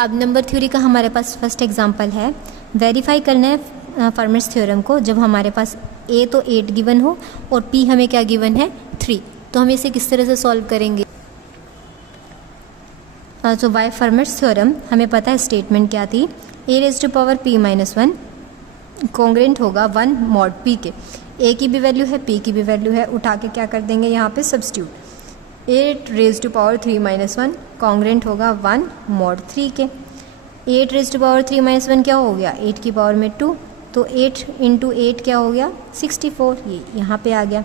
अब number theory का हमारे पास फर्स्ट एग्जांपल है। वेरीफाई करना है फर्मेट्स थ्योरम को जब हमारे पास ए तो 8 गिवन हो और पी हमें क्या गिवन है 3। तो हम इसे किस तरह से सॉल्व करेंगे। तो बाय फर्मेट्स थ्योरम हमें पता है स्टेटमेंट क्या थी, a raise to power p minus 1 congruent होगा 1 मॉड p के। ए की भी वैल्यू है, p की भी वैल्यू है, उठा के क्या कर देंगे यहाँ पे substitute. 8 raise to power 3 minus 1 congruent होगा 1 मॉड 3 के। 8 रेज़ टू पावर 3 माइनस 1 क्या हो गया 8 की पावर में 2, तो 8 इंटू 8 क्या हो गया 64, ये यहाँ पे आ गया।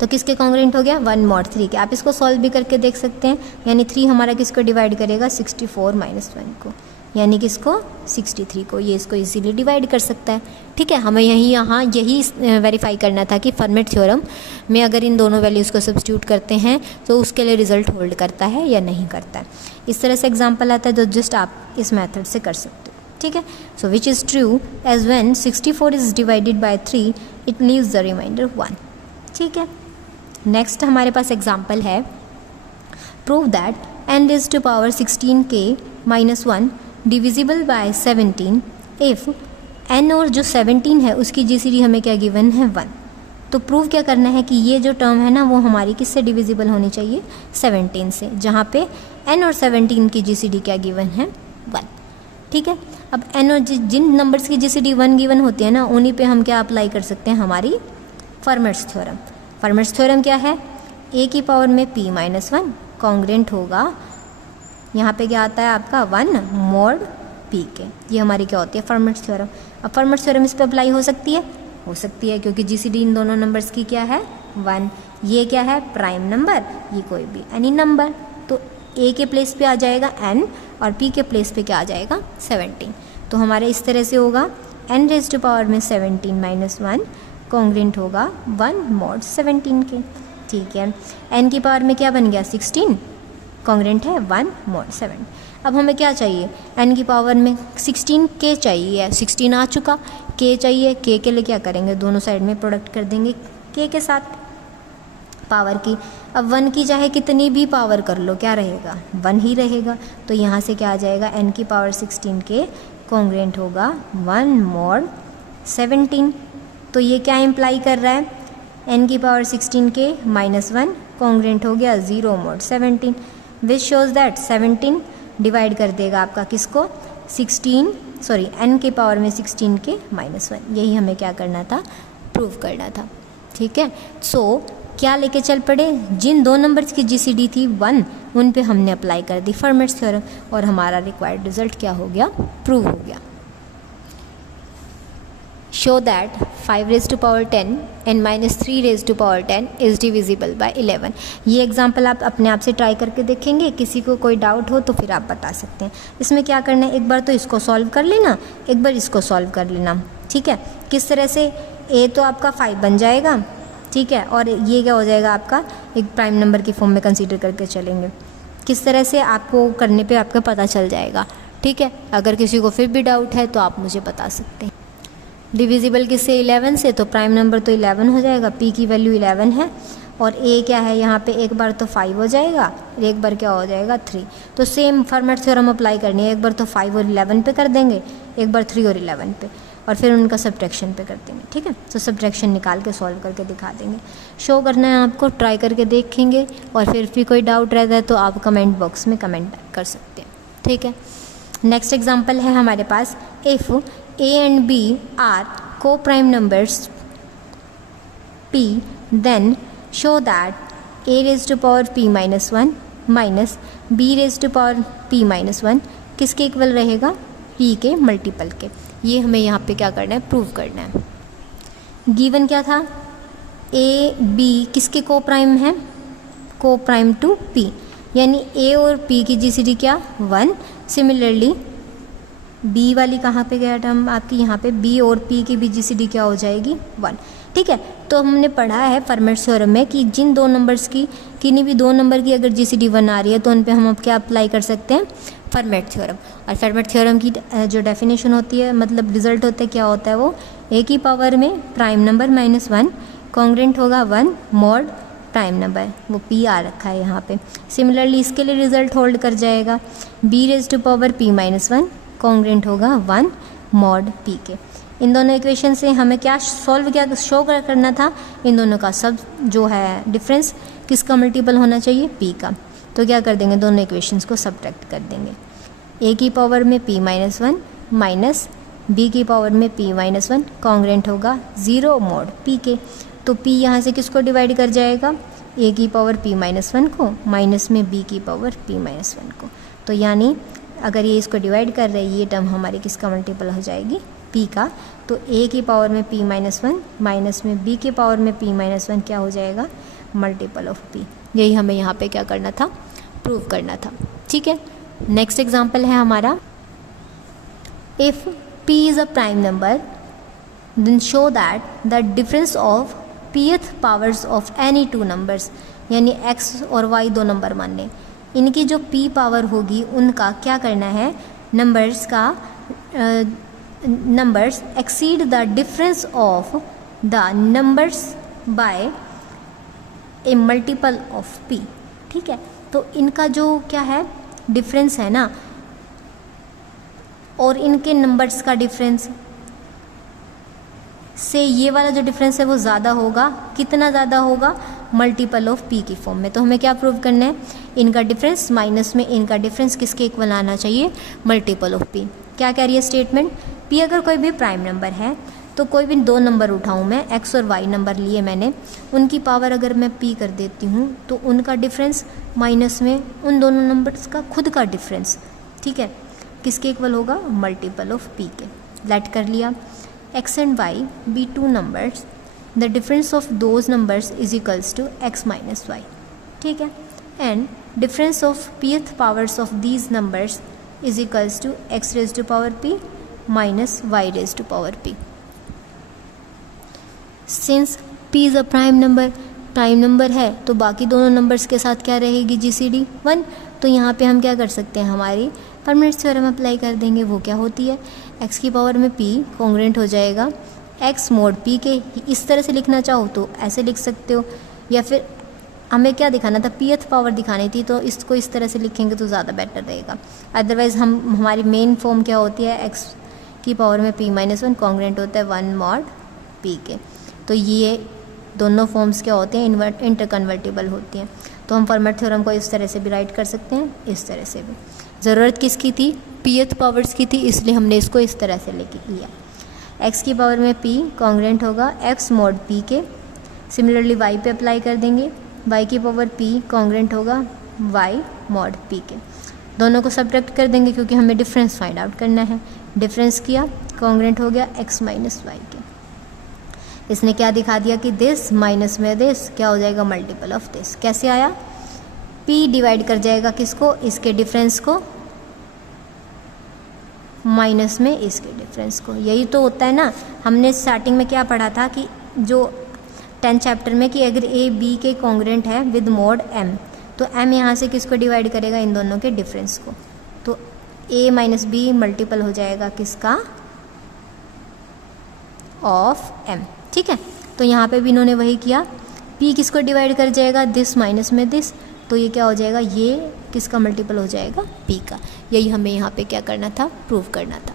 तो किसके कॉन्ग्रेंट हो गया 1 मॉड 3 के। आप इसको सॉल्व भी करके देख सकते हैं, यानी 3 हमारा किसको डिवाइड करेगा 64 माइनस 1 को, यानी किसको 63 को। ये इसको इजीली डिवाइड कर सकता है। ठीक है, हमें यही वेरीफाई करना था कि फर्मेट थ्योरम में अगर इन दोनों वैल्यूज़ को सब्स्टिट्यूट करते हैं तो उसके लिए रिजल्ट होल्ड करता है या नहीं करता है। इस तरह से एग्जाम्पल आता है जो जस्ट आप इस मेथड से कर सकते हो। ठीक है, so which is true as when 64 is divided by 3 it leaves the remainder 1। ठीक है, नेक्स्ट हमारे पास एग्जाम्पल है, prove that n raise to power 16k minus 1 divisible by 17 if n और जो 17 है उसकी GCD हमें क्या गिवन है 1। तो प्रूव क्या करना है कि ये जो टर्म है ना वो हमारी किससे डिविजिबल होनी चाहिए 17 से, जहाँ पे n और 17 की GCD क्या गिवन है 1। ठीक है, अब n और जिन नंबर्स की GCD 1 गिवन होती है ना उन्हीं पे हम क्या अप्लाई कर सकते हैं हमारी फर्मेट्स थ्योरम। फर्मेट्स थ्योरम क्या है, a की पावर में p माइनस 1 कॉन्ग्रेंट होगा, यहाँ पे क्या आता है आपका 1 मॉड p के। ये हमारी क्या होती है फर्मेट्स थ्योरम। अब फर्मेट्स थ्योरम इस पे अप्लाई हो सकती है क्योंकि GCD इन दोनों नंबर्स की क्या है 1। ये क्या है प्राइम नंबर, ये कोई भी एनी नंबर, तो a के प्लेस पे आ जाएगा n और p के प्लेस पे क्या आ जाएगा 17। तो हमारे इस तरह से होगा n रेज़ टू पावर में 17 माइनस 1 कॉन्ग्रेंट होगा 1 मॉड 17 के। ठीक है, n की पावर में क्या बन गया 16 कॉन्ग्रेंट है 1 मॉड 7। अब हमें क्या चाहिए n की पावर में 16k चाहिए, 16 आ चुका, k चाहिए, k के लिए क्या करेंगे दोनों साइड में प्रोडक्ट कर देंगे k के साथ पावर की। अब 1 की चाहे कितनी भी पावर कर लो क्या रहेगा 1 ही रहेगा, तो यहाँ से क्या आ जाएगा n की पावर 16k कॉन्ग्रेंट होगा 1 मॉड 17। तो ये क्या इम्प्लाई कर रहा है n की पावर 16k माइनस 1 कॉन्ग्रेंट हो गया 0 mod 17, which shows that 17 divide कर देगा आपका किसको n के पावर में 16k माइनस 1। यही हमें क्या करना था प्रूव करना था। ठीक है, सो क्या लेके चल पड़े, जिन दो नंबर्स की GCD थी 1 उन पे हमने अप्लाई कर दी फर्मेट्स थ्योरम और हमारा रिक्वायर्ड रिजल्ट क्या हो गया प्रूव हो गया। Show that 5 raise to power 10 and minus 3 raise to power 10 is divisible by 11। ये एग्जाम्पल आप अपने आप से ट्राई करके देखेंगे, किसी को कोई डाउट हो तो फिर आप बता सकते हैं। इसमें क्या करना है, एक बार तो इसको सॉल्व कर लेना, एक बार इसको सॉल्व कर लेना। ठीक है, किस तरह से, a तो आपका 5 बन जाएगा, ठीक है, और ये क्या हो जाएगा आपका एक प्राइम नंबर की फॉर्म में कंसीडर करके चलेंगे। किस तरह से आपको करने पे आपका पता चल जाएगा। ठीक है, अगर किसी को फिर भी डाउट है तो आप मुझे बता सकते हैं। डिविजिबल किससे 11 से, तो प्राइम नंबर तो 11 हो जाएगा, p की वैल्यू 11 है और a क्या है यहाँ पे, एक बार तो 5 हो जाएगा, एक बार क्या हो जाएगा 3। तो सेम फॉर्मेट थ्योरम अप्लाई करनी है, एक बार तो 5 और 11 पे कर देंगे, एक बार 3 और 11 पे, और फिर उनका सब्ट्रैक्शन पे कर देंगे। ठीक है, तो सब्ट्रैक्शन निकाल के सॉल्व करके दिखा देंगे। शो करना है आपको, ट्राई करके देखेंगे, और फिर भी कोई डाउट रहता है तो आप कमेंट बॉक्स में कमेंट कर सकते हैं। ठीक है, नेक्स्ट एग्जाम्पल है हमारे पास, if a and b are co-prime numbers p, then show that a raised to power p minus 1 minus b raised to power p minus 1 किसके इक्वल रहेगा p के मल्टीपल के। ये हमें यहाँ पे क्या करना है प्रूव करना है। गिवन क्या था, a b किसके को प्राइम है, को प्राइम टू p, यानी a और p की GCD क्या 1। सिमिलरली b वाली कहाँ पे गया टर्म आपकी, यहाँ पे b और p की भी GCD क्या हो जाएगी 1। ठीक है, तो हमने पढ़ा है फर्मेट्स थ्योरम में कि जिन दो नंबर्स की किन्हीं भी दो नंबर की अगर GCD 1 आ रही है तो उन पे हम अब क्या अप्लाई कर सकते हैं फर्मेट थ्योरम। और फर्मेट थ्योरम की जो डेफिनेशन होती है, मतलब रिजल्ट होता है, क्या होता है वो, a की पावर में प्राइम नंबर -1 कॉन्ग्रेंट होगा 1 मॉड प्राइम नंबर, वो पी आ रखा है यहाँ पे। सिमिलरली इसके लिए रिजल्ट होल्ड कर जाएगा, b raise to power p minus 1 congruent होगा 1 मॉड पी के। इन दोनों इक्वेशन से हमें क्या शो करना था, इन दोनों का सब जो है डिफरेंस किसका मल्टीपल होना चाहिए, पी का। तो क्या कर देंगे, दोनों इक्वेशंस को सब्ट्रैक्ट कर देंगे। ए की पावर में पी माइनस 1 माइनस बी की पावर में पी माइनस 1 कॉन्ग्रेंट होगा 0 मॉड पी के। तो पी यहाँ से किसको डिवाइड कर जाएगा, ए की पावर पी माइनस 1 को माइनस में बी की पावर पी माइनस 1 को। तो यानी अगर ये इसको डिवाइड कर रहे हैं, ये टर्म हमारी किसका मल्टीपल हो जाएगी, पी का। तो ए की पावर में पी माइनस 1 माइनस में बी की पावर में पी माइनस 1 क्या हो जाएगा, मल्टीपल ऑफ पी। यही हमें यहाँ पे क्या करना था, प्रूव करना था। ठीक है, नेक्स्ट एग्जाम्पल है हमारा, if p is a prime number then show that the difference of pth powers of any two numbers, यानी x और y दो नंबर मान लें, इनकी जो p पावर होगी उनका क्या करना है, numbers exceed the difference of the numbers by A multiple of p। ठीक है, तो इनका जो क्या है डिफरेंस है ना, और इनके नंबर्स का डिफरेंस से ये वाला जो डिफरेंस है वो ज़्यादा होगा। कितना ज़्यादा होगा, मल्टीपल ऑफ पी की फॉर्म में। तो हमें क्या प्रूव करना है, इनका डिफरेंस माइनस में इनका डिफरेंस किसके इक्वल आना चाहिए, मल्टीपल ऑफ पी। क्या कह रही है स्टेटमेंट, पी अगर कोई भी प्राइम नंबर है तो कोई भी दो नंबर उठाऊँ मैं, एक्स और वाई नंबर लिए मैंने, उनकी पावर अगर मैं पी कर देती हूँ तो उनका डिफरेंस माइनस में उन दोनों नंबर्स का खुद का डिफरेंस, ठीक है, किसके इक्वल होगा, मल्टीपल ऑफ पी के। लेट कर लिया, x and y be two numbers, the difference of those numbers is equals to x minus y. ठीक है, and difference of pth powers of these numbers is equals to x raise to power p minus y raise to power p. Since p is a prime number है तो बाकी दोनों numbers के साथ क्या रहेगी, GCD 1। तो यहाँ पे हम क्या कर सकते हैं, हमारी परमानेंट थ्योरम अप्लाई कर देंगे। वो क्या होती है, x की पावर में p कॉन्ग्रेंट हो जाएगा x मोड p के। इस तरह से लिखना चाहो तो ऐसे लिख सकते हो, या फिर हमें क्या दिखाना था, pth पावर दिखानी थी, तो इसको इस तरह से लिखेंगे तो ज़्यादा बेटर रहेगा। अदरवाइज़ हमारी मेन फॉर्म क्या होती है, x की पावर में p माइनस 1 कॉन्ग्रेंट होता है 1 मॉड p के। तो ये दोनों फॉर्म्स क्या होते हैं, इंटर कन्वर्टिबल होती हैं। तो हम फॉर्मेट थ्योरम को इस तरह से भी राइट कर सकते हैं, इस तरह से भी। ज़रूरत किसकी थी, pth पावर्स की थी, इसलिए हमने इसको इस तरह से लेके लिया। x की पावर में p कॉन्ग्रेंट होगा x मॉड p के। सिमिलरली y पे अप्लाई कर देंगे, y की पावर p कॉन्ग्रेंट होगा y मॉड p के। दोनों को सब्ट्रैक्ट कर देंगे क्योंकि हमें डिफरेंस फाइंड आउट करना है। डिफरेंस किया, कॉन्ग्रेंट हो गया x माइनस वाई के। इसने क्या दिखा दिया कि दिस माइनस में दिस क्या हो जाएगा, मल्टीपल ऑफ दिस। कैसे आया, p डिवाइड कर जाएगा किसको, इसके डिफरेंस को, माइनस में इसके डिफरेंस को। यही तो होता है ना, हमने स्टार्टिंग में क्या पढ़ा था कि जो 10th चैप्टर में कि अगर a b के कॉन्ग्रेंट है विद मोड m, तो m यहाँ से किसको डिवाइड करेगा, इन दोनों के डिफरेंस को। तो a माइनस बी मल्टीपल हो जाएगा किसका, ऑफ m। ठीक है, तो यहाँ पे भी इन्होंने वही किया, p किसको डिवाइड कर जाएगा, दिस माइनस में दिस, तो ये क्या हो जाएगा, ये किसका मल्टीपल हो जाएगा, p का। यही हमें यहाँ पे क्या करना था, प्रूव करना था।